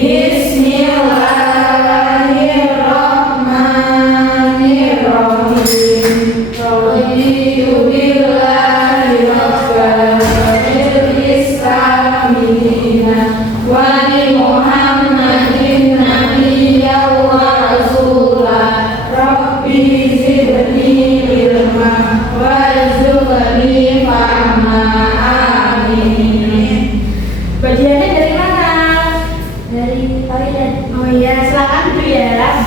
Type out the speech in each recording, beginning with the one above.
Bismillahirrahmanirrahim. Raditu billahi rabban wa bil islami dinan wa bi Muhammadin nabiyyan wa rasulah. Rabbi zidni ilma warzuqni fahma. Amin. Bagiannya dari mana? Dari toilet. Oh iya, silakan Bu ya.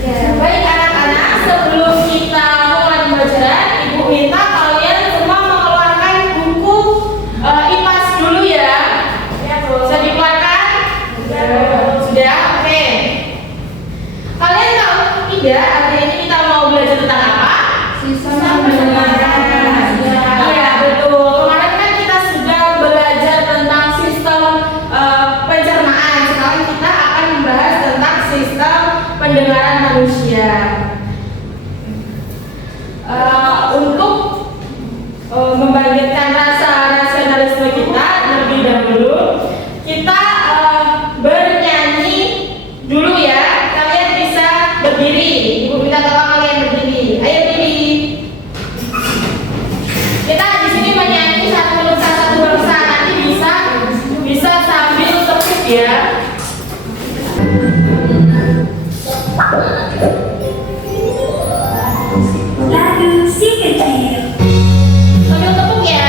Ya, baik anak-anak, sebelum kita mulai pembelajaran, Ibu minta kalian semua mengeluarkan buku IPAS dulu ya. Ya, Bu. Sudah dikeluarkan? Sudah? Oke. Kalian tahu tidak hari ini kita mau belajar tentang apa? Sistem pendengaran. Ya, betul. Kemarin kan kita sudah belajar tentang sistem pencernaan. Sekarang kita akan membahas tentang sistem pendengaran manusia. Untuk membangkitkan rasa rasionalisme kita terlebih dahulu, kita bernyanyi dulu ya. Kalian bisa berdiri. Ibu minta tolong kalian berdiri. Ayo berdiri. Kita di sini menyanyi satu nusa satu bangsa. Nanti bisa sambil tepuk ya. Lagu si kecil. Sambil tepuk ya.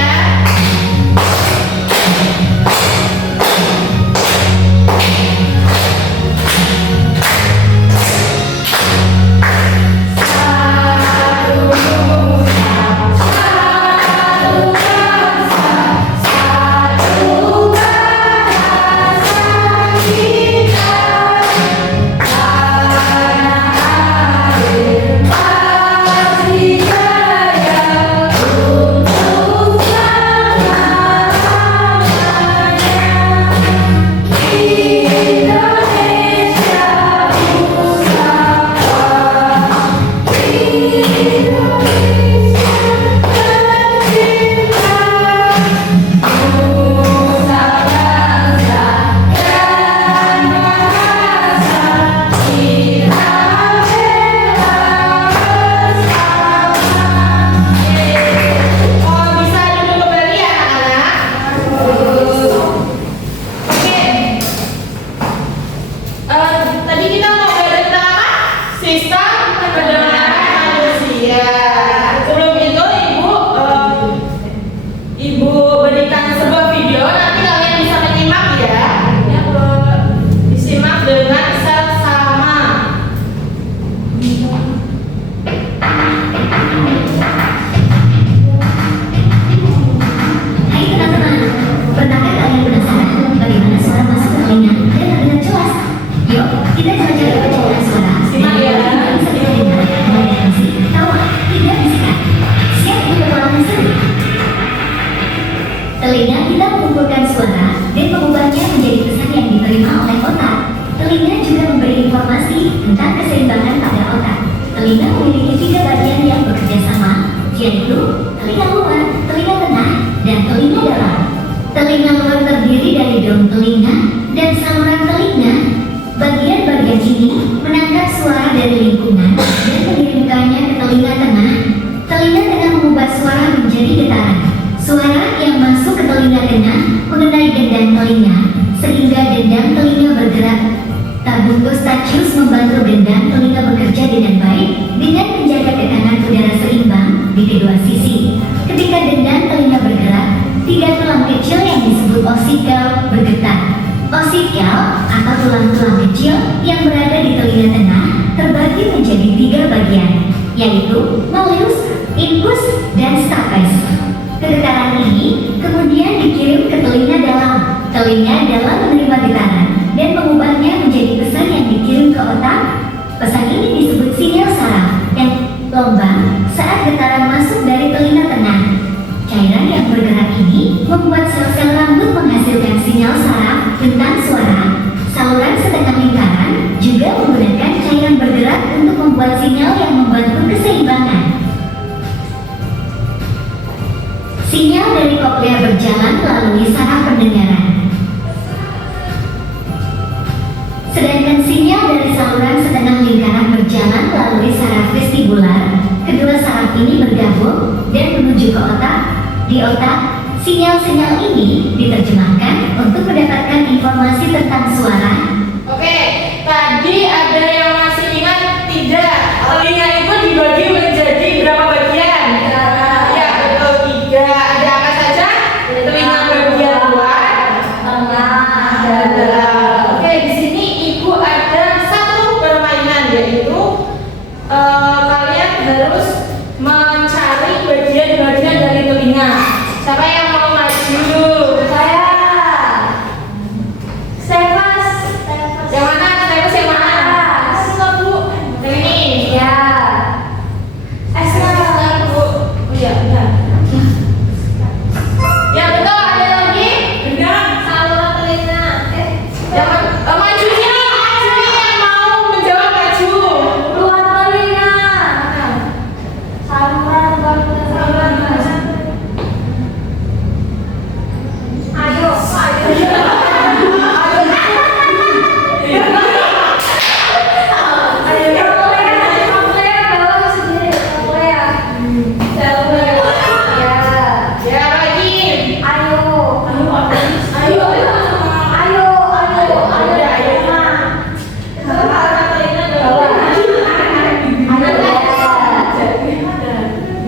Telinga kita mengumpulkan suara dan mengubahnya menjadi pesan yang diterima oleh otak. Telinga juga memberi informasi tentang keseimbangan pada otak. Telinga memiliki 3 bagian yang bekerja sama, yaitu telinga luar, telinga tengah, dan telinga dalam. Telinga luar terdiri dari daun telinga dan saluran telinga. Bagian-bagian ini menangkap suara dari lingkungan dan mengirimkannya ke telinga tengah. Telinga tengah mengubah suara menjadi getaran. Suara yang masuk ke telinga tengah mengenai gendang telinga, sehingga gendang telinga bergerak. Tabung Eustachius membantu gendang telinga bekerja dengan baik dengan menjaga tekanan udara seimbang di kedua sisi. Ketika gendang telinga bergerak, 3 tulang kecil yang disebut osikal bergetar. Osikal atau tulang-tulang kecil yang berada di telinga tengah terbagi menjadi 3 bagian, yaitu malleus, infus, dan stapes. Getaran ini kemudian dikirim ke telinga dalam. Telinga dalam menerima getaran dan mengubahnya menjadi pesan yang dikirim ke otak. Pesan ini disebut sinyal saraf yang lombang saat getaran masuk dari telinga tengah. Cairan yang bergerak ini membuat sel-sel rambut menghasilkan sinyal saraf tentang suara. Saluran setengah lingkaran juga menggunakan cairan bergerak untuk membuat sinyal yang membantu keseimbangan. Sinyal dari koklea berjalan melalui saraf pendengaran. melalui saraf vestibular. Kedua saraf ini bergabung dan menuju ke otak. Di otak, sinyal-sinyal ini diterjemahkan untuk mendapatkan informasi tentang suara. Oke, tadi ada yang masih ingat tidak? Telinga itu dibagi menjadi berapa bagian? Ya, betul, 3. Ada apa saja? Telinga bagian luar, tengah, dan dalam. Oke, di sini ibu ada satu permainan, yaitu kalian harus mencari bagian-bagian dari telinga. Siapa yang mau maju? Saya. Stefas. Yang mana? Stefas yang mana? Asma, Bu. Yang ini. Ya. Asma, Bu. Oh iya, benar. Ya betul, ada lagi? Benar. Saluran telinga. Jangan maju sini. Sini yang mau menjawab maju. Luar telinga. Saluran telinga. Ayo,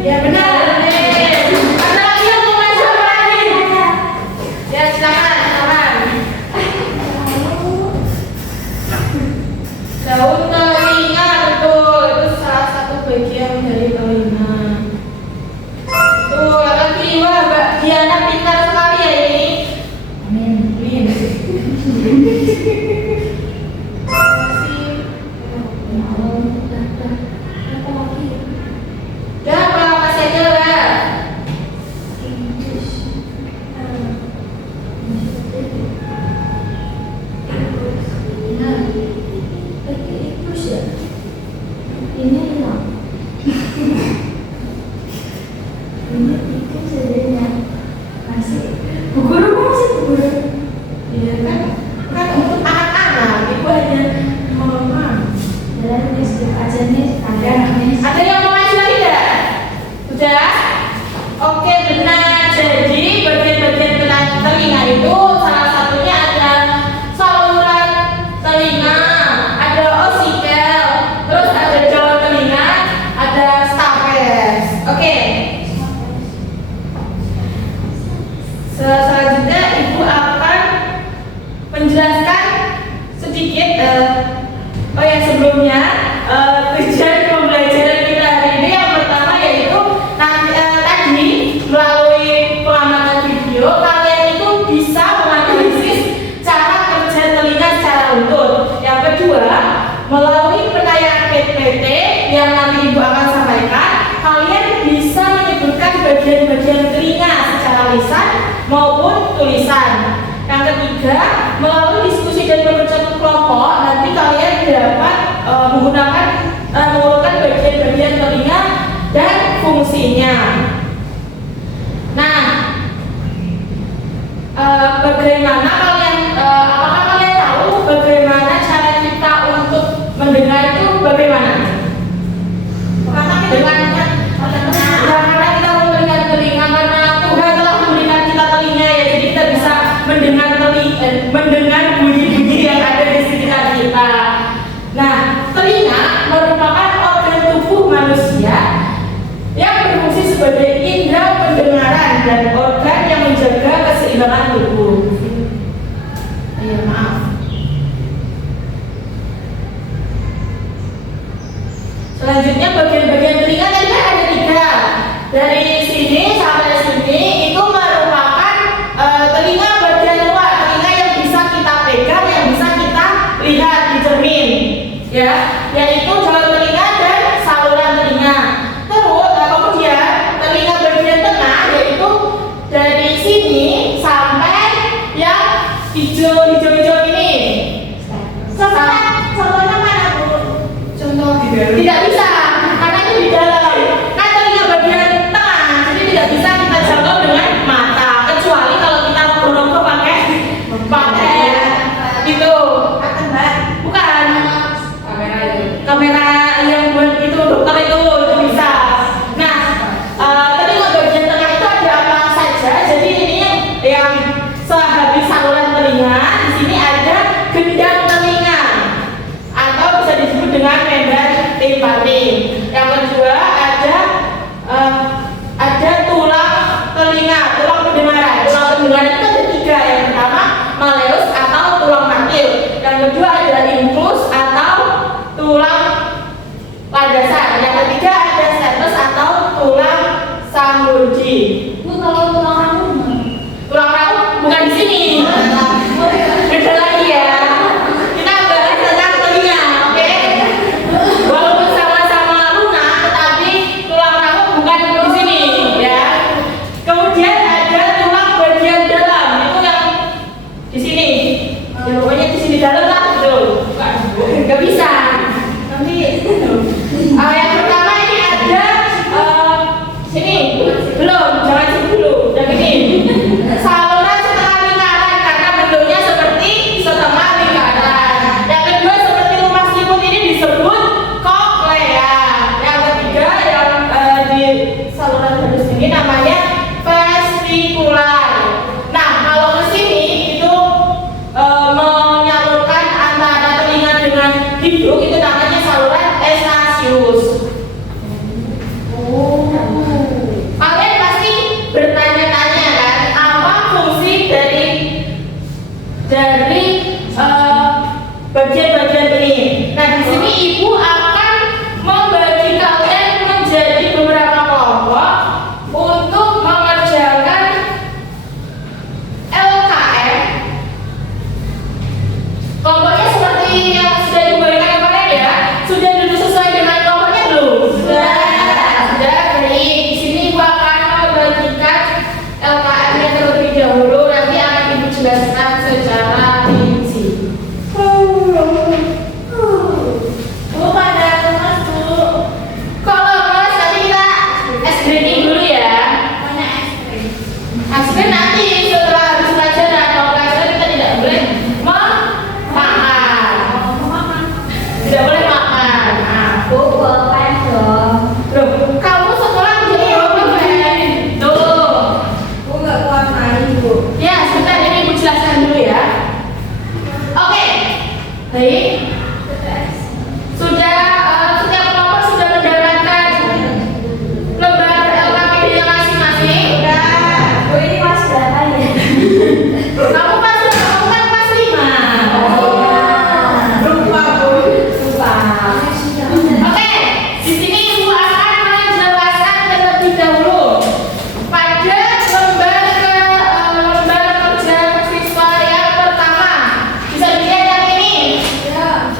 ya benar. Ada lagi yang mau maju apa lagi? Ya silakan. Daun telinga, betul, itu salah satu bagian dari telinga. Tuh, lagi wah, Mbak Diana pintar sekali ya ini. Amin. Ya, apa saja lah. Bu guru masih bu guru. Iya kan? Kan untuk anak-anak ibu hanya mama. Ada yang mau maju lagi tidak? Sudah? Oke, benar. Jadi bagian-bagian telinga itu salah satunya ada saluran telinga, ada osikel, terus ada daun telinga, ada stapes. Oke. Selanjutnya ibu akan menjelaskan sedikit. Oh ya, sebelumnya tujuan pembelajaran kita hari ini yang pertama yaitu tadi melalui pengamatan video kalian itu bisa menganalisis cara kerja telinga secara utuh. Yang kedua, melalui pertanyaan PPT yang nanti ibu akan sampaikan, kalian bisa menyebutkan bagian-bagian telinga secara lisan maupun tulisan. Yang ketiga, melalui diskusi dan pekerjaan kelompok, nanti kalian dapat menggunakan bagian-bagian telinga dan fungsinya. Nah, bagaimana kalian? Apakah kalian tahu bagaimana cara kita untuk mendengar itu bagaimana? Karena kita memberikan telinga, karena Tuhan telah memberikan kita telinga ya, jadi kita bisa mendengar bunyi-bunyi yang ada di sekitar kita. Nah, telinga merupakan organ tubuh manusia yang berfungsi sebagai indera pendengaran dan organ yang menjaga keseimbangan tubuh. Ayo, maaf. Selanjutnya bagian-bagian telinga tadi kan ada 3. Dari sini sampai sini itu merupakan telinga bagian luar, telinga yang bisa kita pegang, yang bisa kita lihat di cermin, ya, yaitu daun telinga dan saluran telinga. Terus kemudian telinga bagian tengah yaitu dari sini sampai yang hijau-hijau ini. Contohnya mana, Bu? Contoh tidak bisa, karena itu di dalam. Kan telinga bagian tengah, jadi tidak bisa kita jangkau dengan mata, kecuali kalau kita ngobrol pakai itu. Bukan kamera yang buat ya pokoknya di sini dalam lah gitu. Nggak bisa. Nanti yang pertama ini ada ini belum, jangan sini dulu. Yang ini saluran setengah lingkaran karena bentuknya seperti setengah lingkaran. Yang kedua seperti rumah selimut ini disebut koklea. Yang ketiga yang di saluran halus ini namanya vestikular. Nah kalau ke sini itu menyalurkan antara telinga dengan hidung itu namanya saluran Eustachius. Kalian pasti bertanya-tanya kan apa fungsi dari bagian-bagian ini. Nah di sini ibu akan membagi kalian menjadi beberapa kelompok untuk mengerjakan LKM. Kelompoknya seperti yang sudah dibagikan kemarin ya. Sudah duduk sesuai dengan kelompoknya belum? Sudah. Baik. Di sini ibu akan membagikan LKM-nya terlebih dahulu. Nanti akan ibu jelaskan secara rinci. Bu pada lemas Bu. Kalau lemas nanti kita es drinking dulu ya. Mana es krim? Es krim nanti setelah habis pelajaran. Kalau pelajaran kita tidak boleh makan. Tidak boleh makan. Nah, Bu boleh dong. Loh, kamu sekolah jadi apa kan? Tuh. Bu nggak kuat main Bu. Ya, sebentar ini ibu jelaskan dulu ya. Oke. Baik. Sudah setiap kelompok sudah mendapatkan lembar LKPD masing-masing. Udah. Bu ini kelas berapa ya? Kamu kan kelas 5. Lupa Bu. Lupa. Oke, di sini ibu akan menjelaskan terlebih dahulu pada lembar kerja siswa yang pertama. Bisa dilihat yang ini. Ya.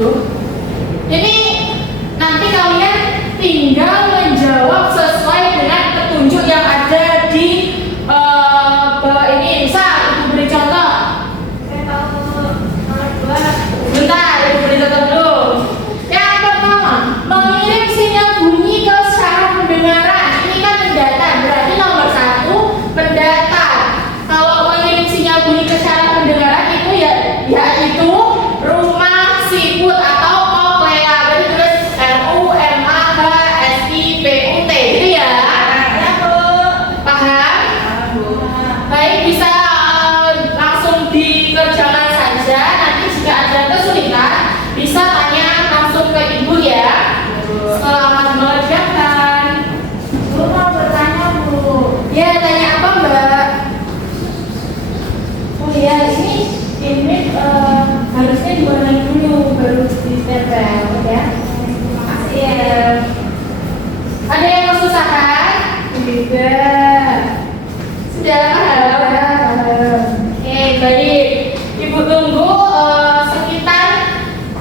itu. Ini nanti kalian tinggal menjawab sesuai dengan petunjuk yang ada di bawah ini. Misal ibu beri contoh. Bentar, ibu beri contoh dulu. Yang pertama, mengirim sinyal bunyi ke saraf pendengaran. Ini kan mendatar, berarti nomor 1 mendatar. Kalau mengirim sinyal bunyi ke saraf pendengaran itu yaitu rumah siput atau koklea. Berarti tulis RUMAHSIPUT gitu ya. Paham? Baik, bisa langsung dikerjakan saja. Nanti jika ada kesulitan bisa tanya langsung ke ibu ya. Selamat mengerjakan. Bu mau bertanya Bu. Ya, tanya apa Mbak? Oh ya, ini harusnya diwarnai dulu baru ditempel ya. Terima kasih ya. Ada yang kesusahan? Tidak. Sudah paham? Oke, baik. Ibu tunggu sekitar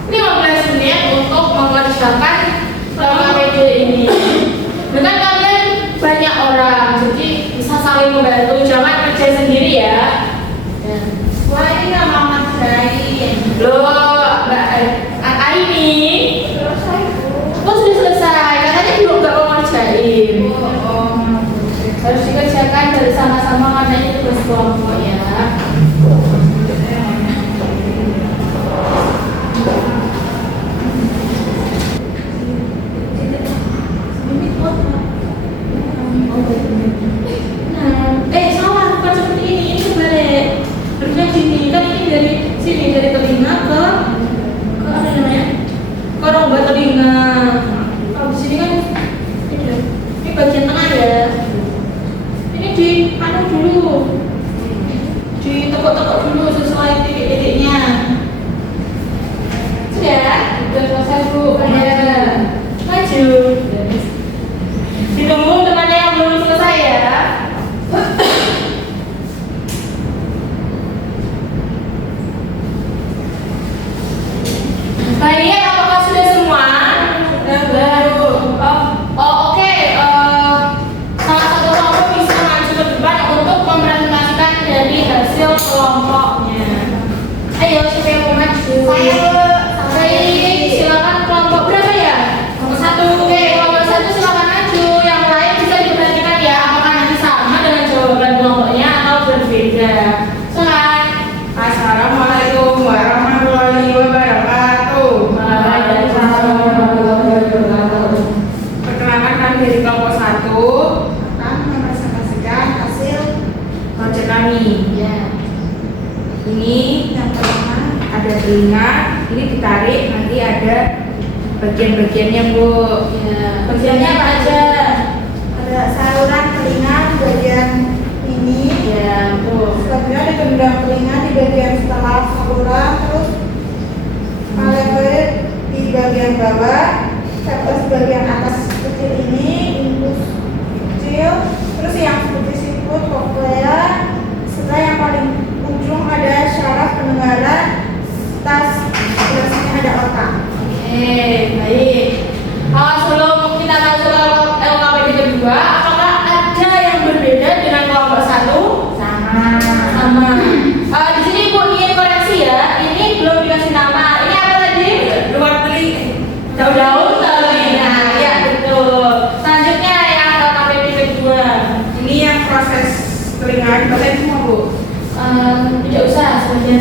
15 menit untuk mengerjakan KPD ini. Dengan kalian banyak orang, jadi bisa saling membantu. Jangan kerja sendiri ya. Wah ini nggak mau ngerjain. Loh, Mbak Aini, Selesai Bu. kok sudah selesai? Katanya belum nggak mau ngerjain. Harus dikerjakan bersama-sama karena ini tugas kelompok ya. Salah, bukan seperti ini. Ini kebalik. Harusnya gini, kan ini dari sini, dari telinga ke apa namanya? Ke rongga telinga. Kalau di sini kan ini bagian tengah ya. Ini di anu dulu, ditekuk-tekuk dulu sesuai titik-titiknya. Sudah selesai Bu. Ya, maju. Ditunggu temannya yang belum selesai ya. Baik, apakah sudah semua? Sudah baru. Oke. Salah satu kelompok bisa maju ke depan untuk mempresentasikan dari hasil kelompoknya. Ayo, siapa yang mau maju? Saya Bu. Baik, silakan kelompok berapa ya? Nomor 1. Oke, kelompok 1 silakan maju. Yang lain bisa diperhatikan ya, apakah nanti sama dengan jawaban kelompoknya atau berbeda. Silakan. Assalamualaikum warahmatullahi wabarakatuh. Perkenalkan kami dari kelompok 1 akan mempresentasikan hasil project kami. Ya. Ini yang pertama ada telinga, ini ditarik nanti ada bagian-bagiannya Bu. Ya. Bagiannya apa aja? Ada saluran telinga di bagian ini. Ya, Bu. Selanjutnya di gendang telinga di bagian setelah saluran, terus malaikat di bagian bawah, terus bagian atas kecil ini, infus kecil, terus yang seperti siput, koklea, setelah yang paling ujung ada syaraf pendengaran, tas sini ada otak. Oke, baik. Sebelum kita masuk ke LKPD kedua, apakah ada yang berbeda dengan kelompok 1? Sama. Di sini Ibu ingin koreksi ya. Ini belum dikasih nama. Ini apa tadi? Luar telinga. Daun-daun telinga. Ya, betul. Selanjutnya yang LKPD kedua. Ini yang proses telinga dibacain semua Bu. Tidak usah sebagian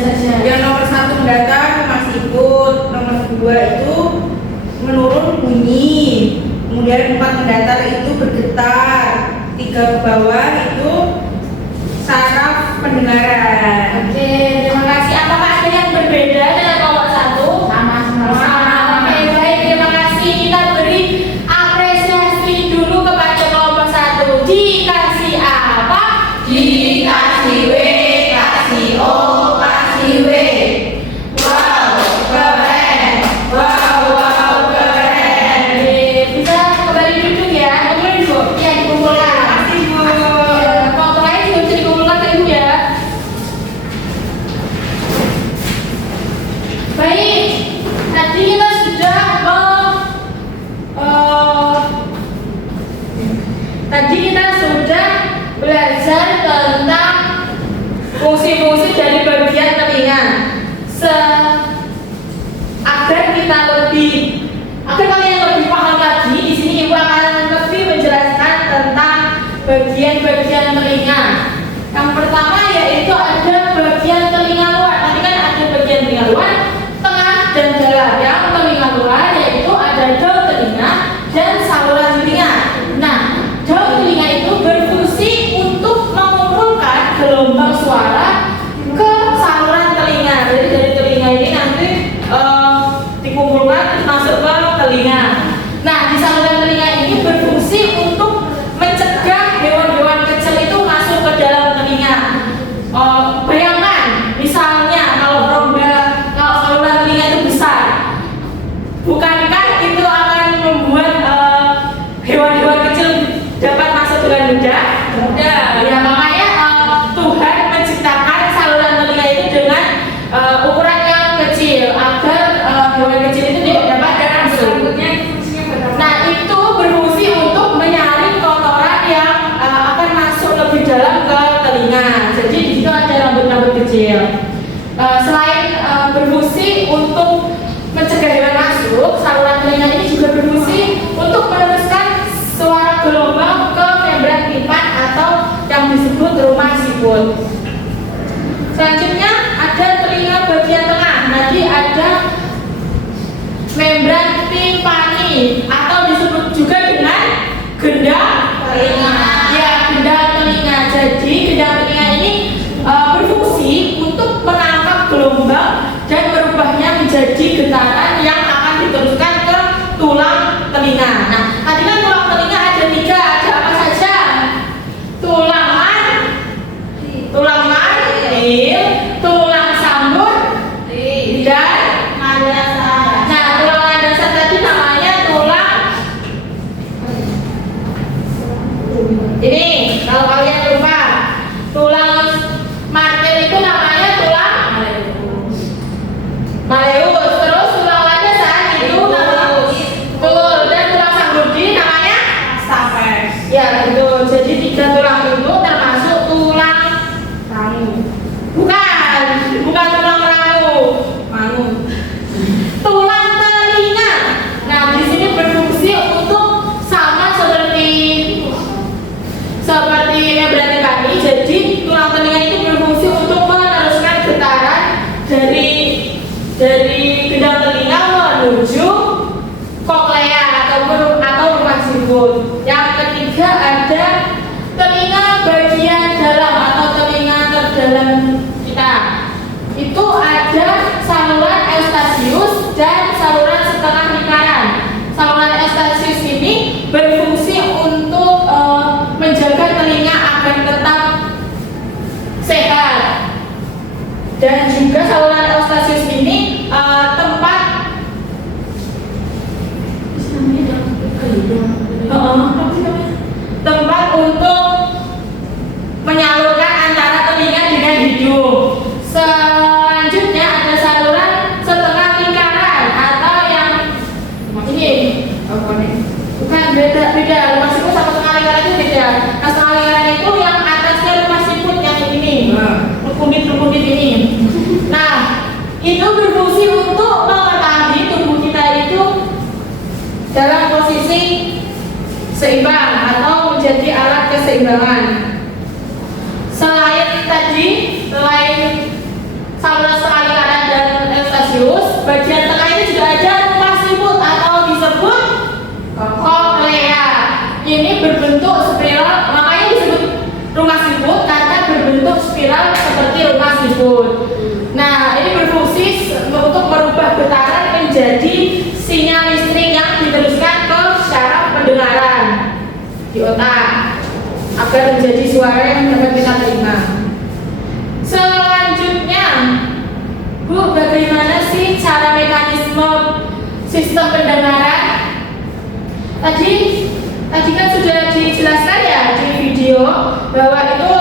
belajar tentang fungsi-fungsi dari bagian telinga. Agar kalian lebih paham lagi, di sini ibu akan lebih menjelaskan tentang bagian-bagian telinga. Yang pertama yaitu ada bagian telinga luar. Tadi kan ada bagian telinga luar, tengah dan dalam. Yang telinga luar yaitu ada daun telinga dan saluran telinga. Nah, daun telinga itu berfungsi untuk mengumpulkan gelombang suara ke saluran telinga. Jadi dari telinga ini nanti dikumpulkan masuk ke telinga. Nah, di saluran telinga ini berfungsi untuk mencegah hewan-hewan kecil itu masuk ke dalam telinga. Bayangkan, misalnya kalau saluran telinga itu besar, bukankah itu akan membuat hewan-hewan kecil dapat masuk dengan mudah? Mudah. Ya, makanya Tuhan menciptakan saluran telinga itu dengan ukuran yang kecil agar hewan kecil itu tidak dapat masuk. Nah, itu berfungsi untuk menyaring kotoran yang akan masuk lebih dalam ke telinga. Jadi di situ ada rambut-rambut kecil. Selain berfungsi untuk mencegah hewan masuk, saluran telinga ini juga berfungsi untuk meneruskan suara gelombang ke membran tipan atau yang disebut rumah siput. Selanjutnya ada telinga bagian tengah. Nanti ada membran timpani atau disebut juga dengan gendang telinga. Ya, gendang telinga. Jadi gendang telinga ini berfungsi untuk menangkap gelombang dan merubahnya menjadi getaran yang akan diteruskan ke tulang telinga. Nah, tadi kan tulang telinga ada 3, ada apa saja? Tulang manil, tulang sambur, dan landasan. Nah, tulang landasan tadi namanya tulang ini. Kalau kalian lupa, tulang manil itu namanya tulang maleus. Terus tulang landasan itu betul, dan tulang sambur namanya stapes. Ya, betul. Jadi 3 tulang itu termasuk tulang rangu. Bukan tulang rangu. Tulang telinga. Nah, di sini berfungsi untuk sama seperti membran timpani. Jadi tulang telinga itu berfungsi untuk meneruskan getaran dari gendang telinga menuju koklea atau rumah siput. Yang ketiga ada telinga bagian dalam atau telinga terdalam kita. Itu ada saluran eustasius dan saluran setengah lingkaran. Saluran eustasius ini berfungsi untuk menjaga telinga agar tetap sehat. Dan juga saluran eustasius ini tempat untuk menyalurkan antara telinga dengan hidung. Selanjutnya ada saluran setengah lingkaran atau yang ini. Bukan, beda. Rumah siput sama setengah lingkaran itu beda. Nah, setengah lingkaran itu yang atasnya rumah siput yang ini, berkumpit ini. Nah, itu berfungsi untuk mengetahui tubuh kita itu dalam posisi seimbang atau menjadi alat keseimbangan. Selain saluran setengah lingkaran dan eustasius, bagian tengah ini juga ada rumah siput atau disebut koklea. Ini berbentuk spiral, makanya disebut rumah siput karena berbentuk spiral seperti rumah siput. Nah, ini berfungsi untuk merubah getaran menjadi sinyal listrik yang diteruskan ke syaraf pendengaran di otak agar menjadi suara yang dapat kita terima. Selanjutnya, Bu, bagaimana sih cara mekanisme sistem pendengaran? Tadi kan sudah dijelaskan ya di video bahwa itu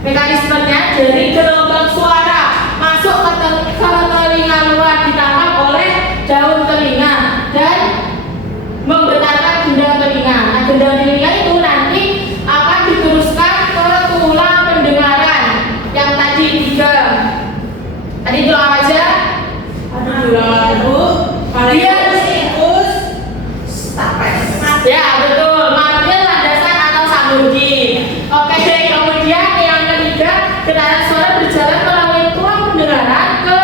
mekanismenya dari gelombang suara masuk ke telinga luar ditangkap oleh daun telinga dan membentangkan gendang telinga. Nah, gendang telinga itu nanti akan diteruskan Tadi tulang apa aja? Dia sikus, stapes. ya betul, margin, landasan atau sambunggi. Oke, kemudian yang ketiga, getaran suara berjalan melalui tulang pendengaran ke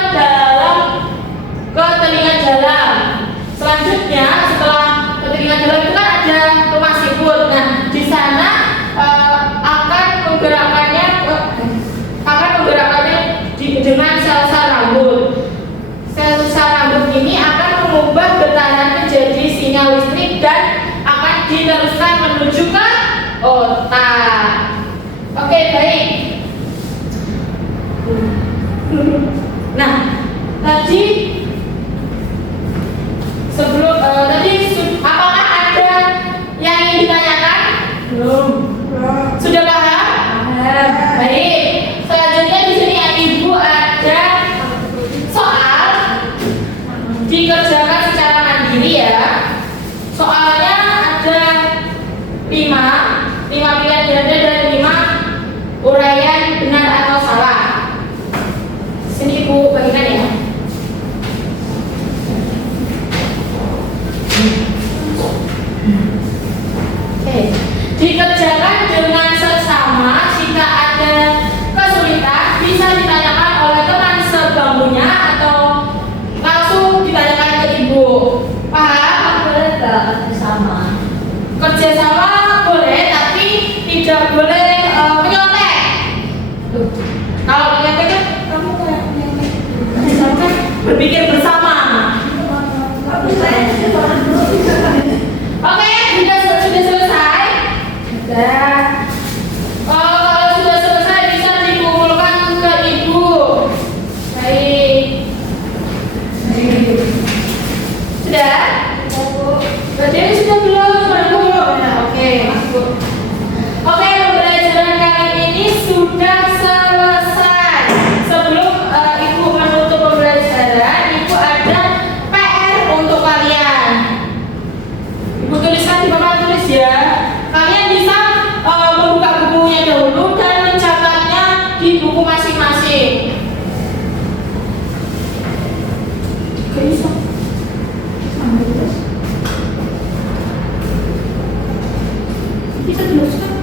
telinga dalam. Selanjutnya setelah ke telinga dalam itu kan ada rumah siput. Nah, di sana akan menggerakkannya dengan sel-sel rambut. Sel-sel rambut ini akan mengubah getaran menjadi sinyal listrik dan akan diteruskan menuju ke otak. Oke, baik. Nah, tadi sebelum apakah ada yang ingin ditanyakan? Belum. Sudah paham? Baik. Selanjutnya di sini Ibu ada soal dikerjakan secara mandiri ya. Soalnya ada 5 pilihan ganda dan 5 uraian benar atau salah. Sini Ibu bagikan ya. Oke, dikerjakan dengan seksama. Jika ada kesulitan bisa ditanyakan oleh teman sebangkunya atau langsung ditanyakan ke Ibu. Paham? Boleh nggak bersama? Kerjasama boleh, tapi tidak boleh menyontek. Kalau menyontek kan kamu kayak menyontek. Kerjasama kan berpikir bersama. Oke, sudah selesai. Sudah. Kalau sudah selesai bisa dikumpulkan ke Ibu. Baik. Sudah? Berarti ini sudah belum? Oke. Oke, pembelajaran kali ini sudah selesai. Sebelum Ibu menutup pembelajaran, Ibu ada PR untuk kalian. Ibu tuliskan di papan tulis ya. Kalian bisa membuka bukunya dahulu dan mencatatnya di buku masing-masing. Bisa. Bisa tuliskan.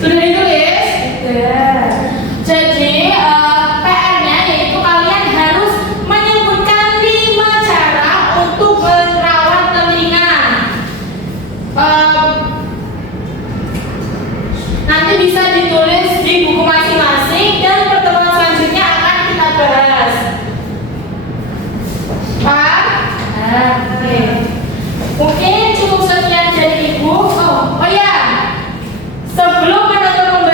Sudah ditulis? Jadi PR-nya yaitu kalian harus menyebutkan 5 cara untuk merawat telinga. Nanti bisa ditulis di buku masing-masing dan pertemuan selanjutnya akan kita bahas. Paham? Oke. Mungkin cukup sekian dari Ibu. Oh ya. Sebelum menutup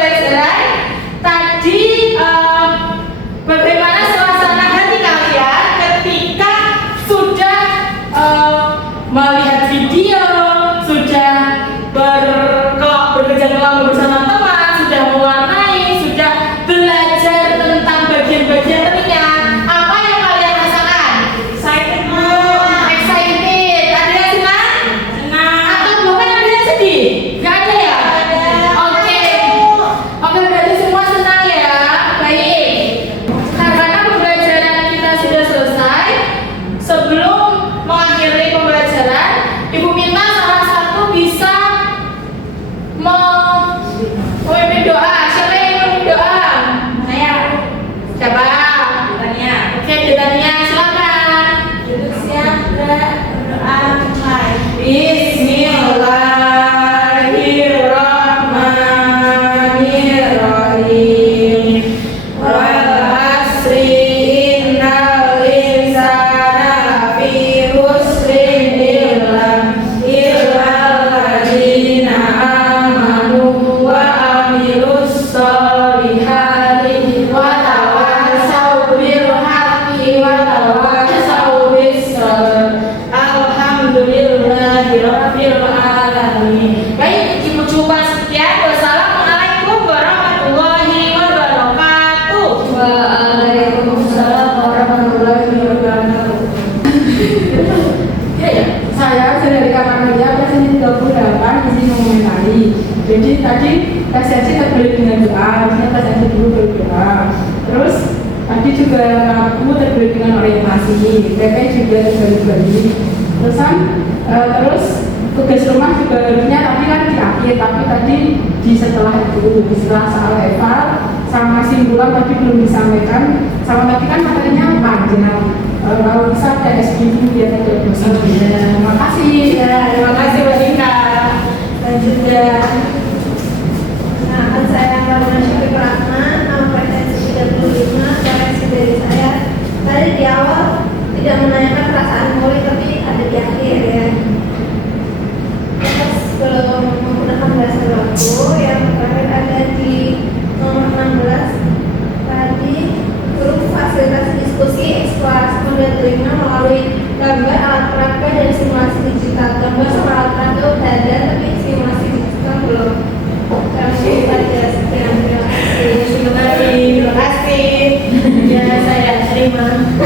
Jadi tadi presensi terbalik dengan doa, artinya presensi dulu baru doa. Terus tadi juga aku terbalik dengan orientasi, PP juga terbalik-balik. Terus tugas rumah juga harusnya tadi kan di akhir, tapi tadi di setelah soal eval sama simpulan tadi belum disampaikan, sama tadi kan materinya panjang. Kalau bisa ada SPB biar ada dosen. Terima kasih. Ya, terima kasih Mbak Dika. Dan juga akan saya Laura Syafiq Rahman, nama presensi 35, koreksi dari saya. Tadi di awal tidak menanyakan perasaan murid, tapi ada di akhir ya. Terus belum menggunakan bahasa baku, yang terakhir ada di nomor 16. Tadi grup fasilitasi diskusi eksplorasi model telinga melalui gambar, alat peraga, dan simulasi digital. Gambar sama alat peraga udah ada, tapi simulasi digital belum. Kami saja sekian, terima kasih. Terima kasih. Ya, saya terima.